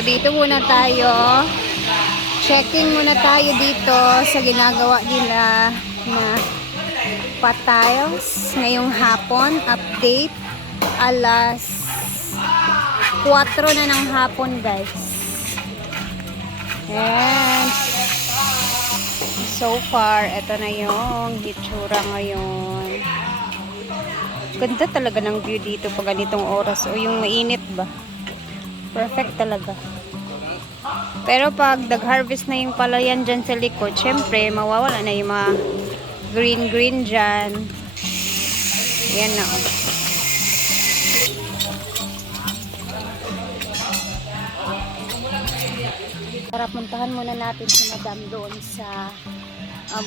Dito muna tayo. Checking muna tayo dito sa ginagawa nila na pa-tiles ngayong hapon. Update. Alas 4 na ng hapon, guys. And so far, ito na yung itsura ngayon. Ganda talaga ng view dito pag ganitong oras o yung mainit ba. Perfect talaga. Pero pag nag-harvest na yung palayan dyan sa likod, syempre mawawala na yung mga green dyan. Yan na. Para puntahan muna natin si Madam doon sa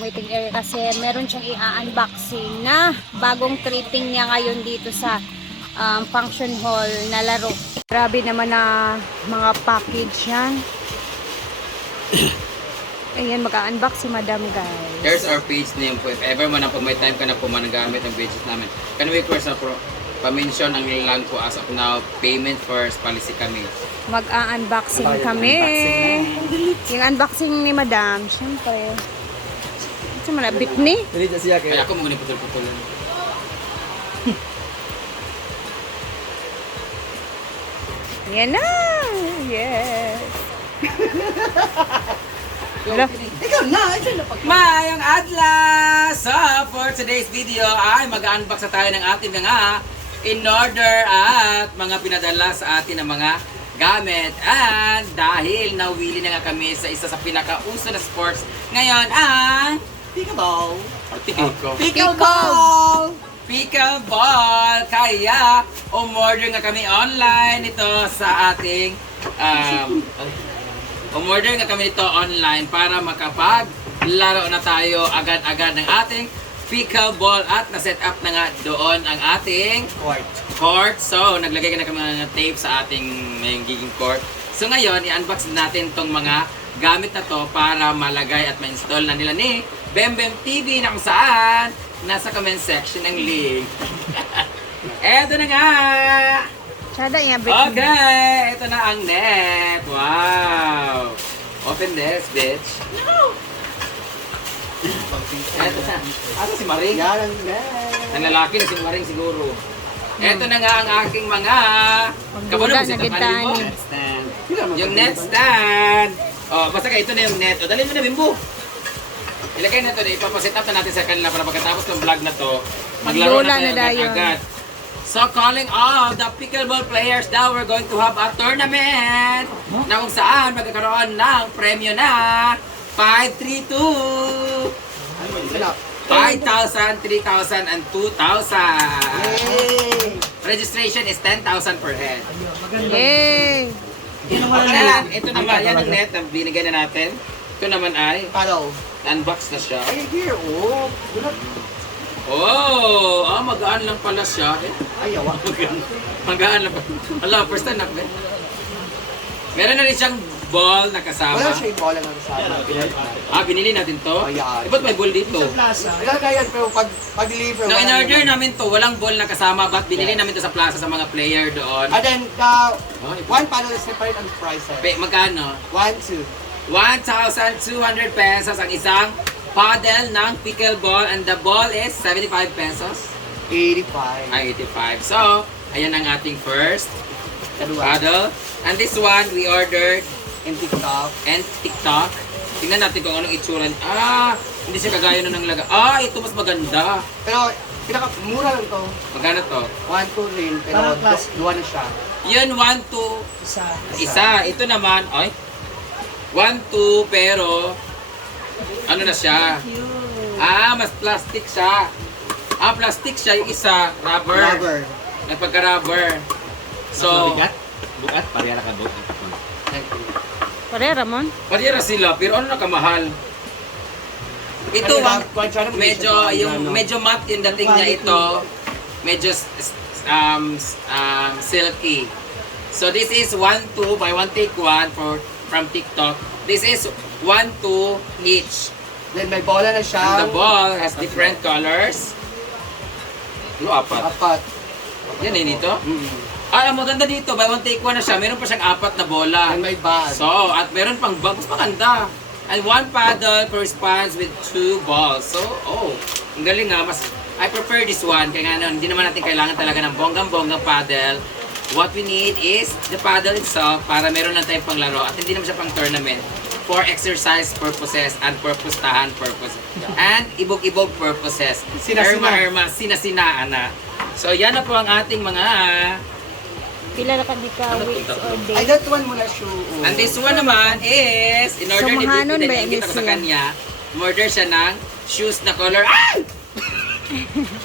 waiting area kasi meron siyang i-unboxing na bagong tripping niya ngayon dito sa function hall na laro. Grabe naman na mga package yan. Ayan, mag-unbox si Madam, guys. There's our page name po. If ever man pag may time ka na po managamit ng pages namin. Can we course na po pa-mention ang lang po as of now, payment first policy kami. Mag-unboxing kami. Yung unboxing ni Madam, syempre. Ito malabit ni. Kaya ako muna putol-putulan. Yan na! Yes! Hello? Ikaw na! Mayang adlas! So, for today's video ay mag-unbox na tayo ng ating mga in-order at mga pinadala sa atin ng mga gamit. And dahil nawili na nga kami sa isa sa pinakauso na sports ngayon ang pickleball. Pickleball! Kaya, umorder nga kami online ito sa ating umorder nga kami ito online para makapaglaro na tayo agad-agad ng ating pickleball at na-set up na nga doon ang ating court. So, naglagay na kami ng tape sa ating magiging court. So, ngayon, i-unbox natin tong mga gamit na to para malagay at ma-install na nila ni Bembem TV na kung saan nasa comment section ng link. Eto na nga! Sada yung Okay! Ito na ang net. Wow! Open this, bitch. No! Eto na. Asa si Maring? Ang lalaki na si Maring siguro. Eto na nga ang aking mga kabalo mo si Tapanin mo. Yung net stand. Oh, basta ka ito na yung net. O, dali mo na, Bimbo. Ilagay na ito, ipapaset up na natin sa kanila para pagkatapos ng vlog na to, maglaro na tayo agad. So, calling all the pickleball players now, we're going to have a tournament na kung saan magkakaroon ng premyo na 5,3,2 5,000, 3,000, and 2,000. Registration is 10,000 per head. Yay! Ito naman, yan ang net na binigay na natin. Ito naman ay unbox na siya. Ay, here, oh. Magaan lang pala siya. Ay, awa. Magaan lang pala. Ala, first time na. Meron na rin siyang ball na kasama. Wala siya yung bola ng sama. Binili natin to? Ayan. Ba't may ball dito? Ilagayan, pero pag-deliver, No, in-order namin to, walang ball na kasama, but binili namin to sa plaza sa mga player doon. And then, one panel is separate ang price. Magkano? 1, 2. 1,200 pesos ang isang paddle ng pickleball and the ball is 75 pesos. 85. Ay, 85. So, ayan ang ating first paddle. And this one, we ordered In TikTok. and TikTok. Tingnan natin kung anong itsura. Hindi siya kagaya nun ng laga. Ito mas maganda. Pero, mura lang to. Magkano to? 1, 2 rin, pero duwa na siya. Yun, 1, 2. Isa. Ito naman, 1, 2, pero ano na siya? Mas plastic siya. Plastic siya. Yung isa, rubber. Nagpagka-rubber. So, Bukat, parehara ka bukat. Pare, Ramon? parehara sila, pero ano na kamahal? Ito, medyo matte yung dating niya ito. Medyo silky. So, this is 1, 2, buy one take one from TikTok. This is 1, 2 each. Then may bola na siya. And the ball has different colors. Apat. Apat. Yan eh, nito? Ang maganda dito, buy one take one na siya. Meron pa siyang 4 na bola. And may bag. So, at meron pang bag. Mas maganda. And 1 paddle corresponds with 2 balls. So, ang galing nga. I prefer this one. Kaya nga, hindi naman natin kailangan talaga ng bonggang-bonggang paddle. What we need is the paddle itself para meron lang tayong panglaro. At hindi naman siya pang tournament. For exercise purposes and purpustahan purposes. And ibog-ibog purposes. Erma-erma, sina-sinaan na. So, yan na po ang ating mga... Pila na ka di ka weeks or Ay, days. that one muna shoe. And this one naman is, in order So, ni mahanon Beauty, ba na yan ko sa siya? kanya, order siya ng shoes na color,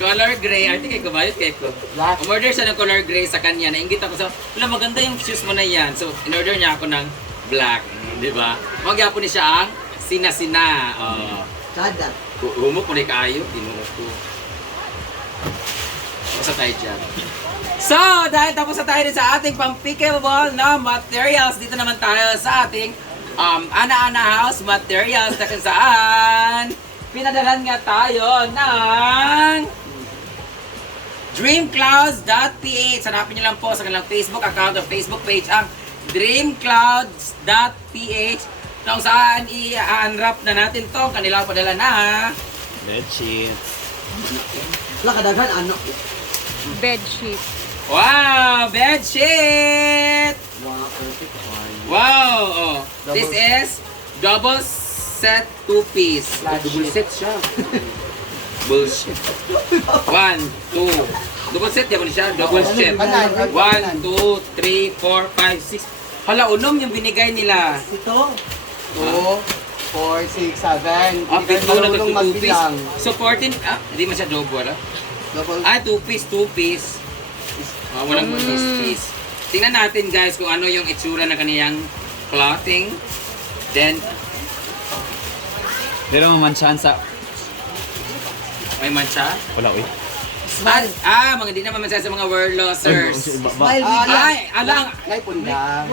color gray. I think ay kumayot kay ko. Black. Umorder siya ng color gray sa kanya. Nainggit ako sa, wala maganda yung shoes mo na yan. So, in-order niya ako ng black. Di ba? Magyapon ni siya ang sina-sina. Kada. Humok mo na kaayo. Tinumok ko. Basta tayo dyan. So, dahil tapos na tayo rin sa ating pang-pickable na materials, dito naman tayo sa ating Ana-Ana House materials na kung saan pinadalan nga tayo ng dreamclouds.ph. Hanapin nyo lang po sa kanilang Facebook account o Facebook page ang dreamclouds.ph kung saan i-unwrap na natin to kanilang padala na Bedsheet. Wala kadaghan, ano? Bedsheet. wow! Bedsheet! Wow, perfect one. Wow! Oh. This Double- is double set 2-piece. Flat Double sheet. set siya. Bullshit. 1, 2. Double set, yan mo siya. Double set. 1, 2, 3, 4, 5, 6. Hala, unom yung binigay nila. Ito. 2, 4, 6, 7. Ah, Hindi pito ka na marunong to 2-piece. magbilang. So 14, hindi man siya double, Double. Ah, 2-piece. Walang piece. Tingnan natin guys kung ano yung itsura na kaniyang clothing. Then, Pero mamansahan sa... may mancha. Wala, uy. Mga di naman sa mga word losers. Ay, Alang. Ay, punda.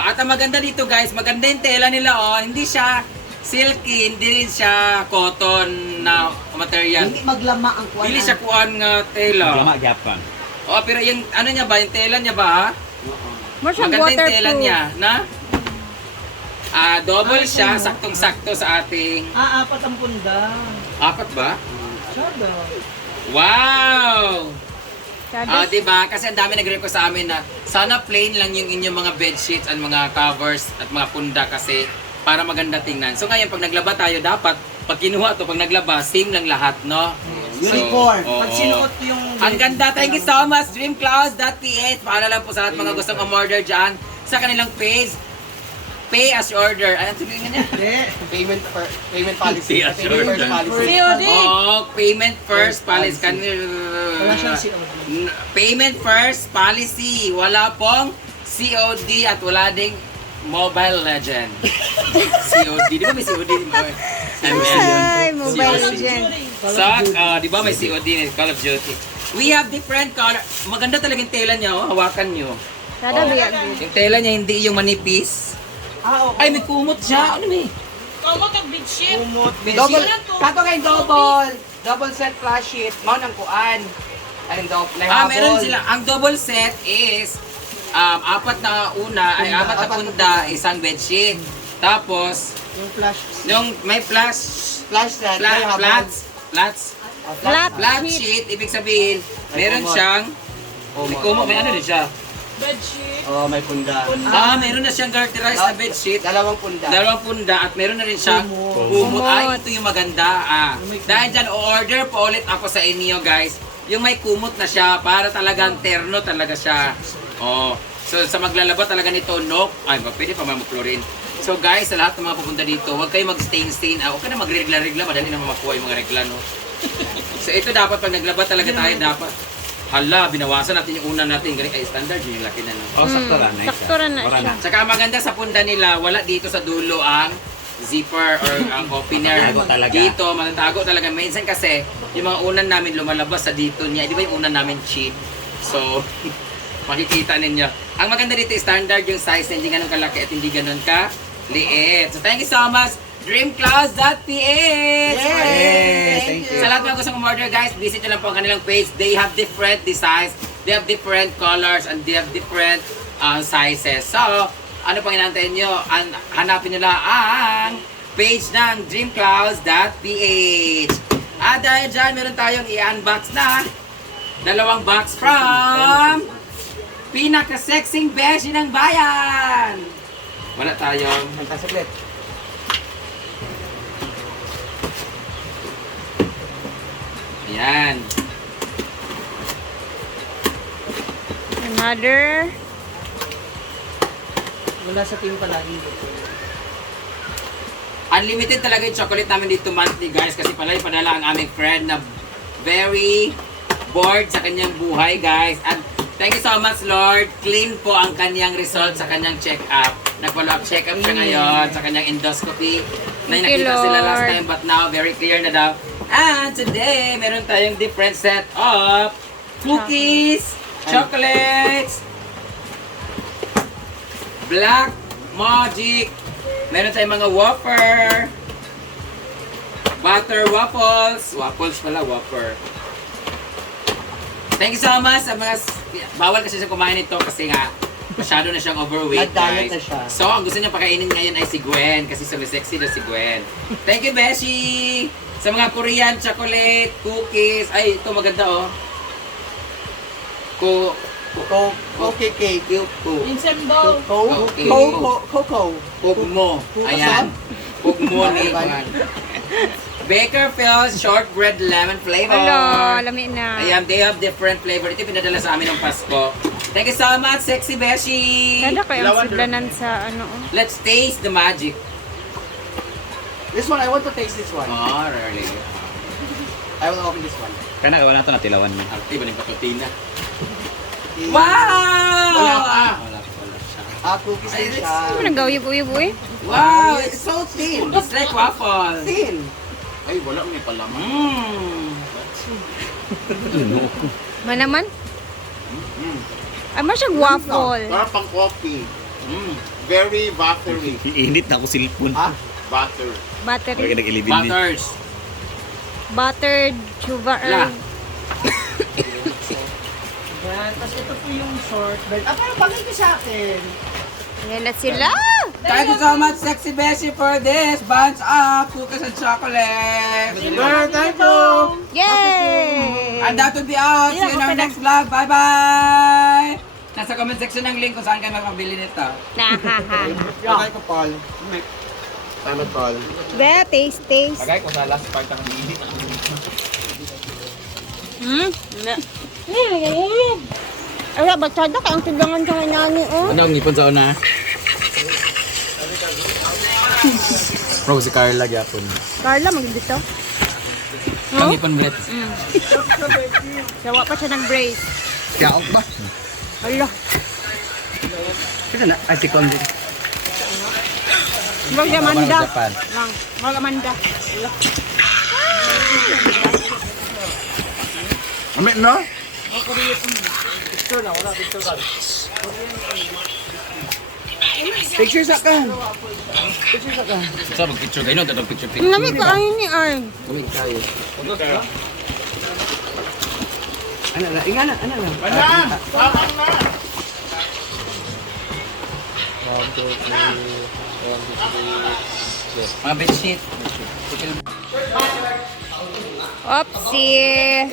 At ang maganda dito guys, maganda yung tela nila hindi siya silky, hindi rin siya cotton na material. Hindi maglama ang kuwan. Dili siya kuan nga tela. Lama, gapang. Pero yung ano niya ba, yung tela niya ba? More siyang Maganda yung tela waterproof. niya, na? Double siya, saktong-sakto sa ating... 4 ang punda. 4 ba? Sada. Wow! Kada Diba? Kasi ang dami nag-request sa amin na sana plain lang yung inyong mga bedsheets at mga covers at mga punda kasi para maganda tingnan. So ngayon, pag naglaba tayo, dapat pag kinuha to, pag naglaba, same lang lahat, no? Uniform. oo. Pag sinuot yung... Ang ganda. Thank you so much, dreamclouds.ph. Paalala po sa lahat mga gustong umorder dyan sa kanilang page. Pay as you order. Ano tuloy nga niya? Payment policy. Yes, Payment first sure. policy. COD. Payment first policy. Wala siyang COD. Payment first policy. Wala pong COD at wala ding Mobile Legend. COD. Di ba may COD? Ay, Mobile COD. Legend. Di ba may COD na Call of Duty? We have different color. Maganda talaga yung tela niya, hawakan nyo. Kada biya. Yung tela niya hindi yung manipis. okay. Ay, may kumot siya. Ano may? Kumot ang bedsheet. Kumot. Double. Kato kay double. Double set flash sheet. Mao nang kuan. Ay, double. Meron sila. Ang double set is 4 na una, ay 4 na punda, isang bedsheet. Tapos, Yung flash. yung may flash, Flash set. may habang. Flat flat sheet. sheet, ibig sabihin, meron siyang, may kumot, may ano din siya. Bedsheet. Oh, may punda. Meron na siyang garterized na bedsheet. Dalawang punda. Dalawang punda at meron na rin siyang kumot. Ay, ito yung maganda. Dahil dyan, order po ulit ako sa inyo, guys. Yung may kumot na siya, para talagang terno talaga siya. So, sa maglalaba talaga nito, no? Ay, pwede pa mamuklorin. So, guys, sa lahat ng mga pupunta dito, huwag kayo mag-stain-stain. Huwag ka na magregla-regla. Madali naman makuha yung mga regla, no? So, ito dapat, pag naglaba talaga tayo, dapat. Hala, binawasan natin yung una natin. Galing ay standard yung laki na, no? Sakto lang. Nice. Sakto rin na Wala siya. Saka ang maganda sa punda nila, wala dito sa dulo ang zipper or ang opener. Tago talaga. Dito, matatago talaga. Minsan kasi, yung mga unan namin lumalabas sa dito niya. Di ba yung unan namin cheap? So, makikita ninyo. Ang maganda dito, standard yung size na hindi ganun kalaki at hindi ganun ka liit. So, thank you so much, dreamclouds.ph! Yay! Thank you. Sa lahat ng gustong umorder, guys, visit nyo lang po ang kanilang page. They have different designs They have different colors and they have different sizes. So, ano pang inaantayin nyo? Hanapin nyo lang ang page ng dreamclouds.ph. At dahil dyan, meron tayong i-unbox na 2 box from pinaka-sexing beshi ng bayan. Wala tayong... Saglit. Ayan. Another. Wala sa team palagi. Unlimited talaga yung chocolate namin dito monthly, guys. Kasi padala ang aming friend na very bored sa kanyang buhay, guys. At thank you so much, Lord. Clean po ang kanyang result sa kanyang check-up. Nag-follow up check-up siya ngayon sa kanyang endoscopy. Na Thank you, nakita sila last Lord. time, but now very clear na daw. And today, meron tayong different set of cookies, chocolates, Black Magic, meron tayong mga wafer, butter waffles, pala, wafer. Thank you so much sa mga, bawal kasi siya kumain ito kasi nga, masyado na siyang overweight, Nag-diet guys. na siya. So, ang gusto niya pakainin ngayon ay si Gwen, kasi sexy na si Gwen. Thank you, Beshi! Sa mga Korean chocolate, cookies, ay, ito maganda, oh. Okay, cake. Insembo. Coco. Pugmo. Ayan. Pugmo ni Juan. Bakerfield shortbread lemon flavor. Hello, lami na. Ayan, they have different flavor. Ito yung pinadala sa amin ng Pasko. Thank you so much, Sexy Beshi. Kada kayo ang sudlanan sa ano. Let's taste the magic. This one, I want to taste this one. Oh, really? I will open this one. Kana wala to natilawan mo. Arte ba ng patutina? Wala Wow! ka. Wala siya. Cookies din siya. Ano mo nag-uyog-uyog eh? Wow! It's so thin. It's like waffle. Thin. Ay, wala may palaman. Manaman? Ay, mo siyang waffle. Para pang coffee. Mm. Very buttery. Iinit na ako silpon. Ah, Butter. Pag Buttery. nag-ilibin ni. Butters. Buttered chuva. La. Yan. Tapos ito po yung short. parang bagay ko sa akin. Ayan na sila. Thank you so much, Sexy Beshi, for this bunch of cookies and chocolate. Thank you. Yay! And that will be out. See you in our next vlog. Bye-bye! Nasa comment section ng link kung saan kayo makabili nito. Nahaha. Bagay ko, Paul. Tama, Paul. Be, taste. Bagay ko sa last part ng hindi. Ay, batsada ka ang silangan sa nani, oh. Ano ang ngipon sa una? Bro, si Carla gyapon. Carla, magdito. Ang ngipon Brett. Sawa pa siya ng brace. Kaya ba? Hala. Kasi na, ay, tikon din. Mag Amanda. Japan. Lang, mag Amanda. Amin, no? Picture sa ka. Sa mag-picture kayo, tatong picture. Ang lamig ka ayun ni Ay. Kumig tayo. Ano na, ingana, ano na. Tama na! Mga bedsheet. Oopsie.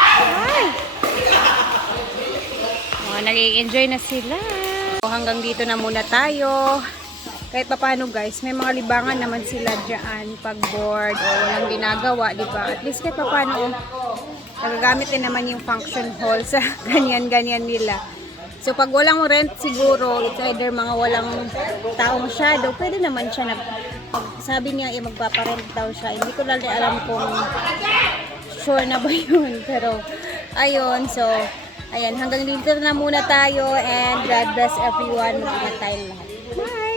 Ay. Nag-enjoy na sila. Hanggang dito na muna tayo. Kahit pa paano guys, may mga libangan naman sila dyan pag bored o walang ginagawa, di ba? At least kahit pa paano, nagagamit din naman yung function hall sa ganyan-ganyan nila. So pag walang rent siguro, it's either mga walang tao masyado, pwede naman siya na, pag sabi niya magpaparent daw siya. Hindi ko lang alam kung sure na ba yun. Pero ayun, so ayan, hanggang dito na muna tayo and God bless everyone. Mag-ingat tayong lahat. Bye!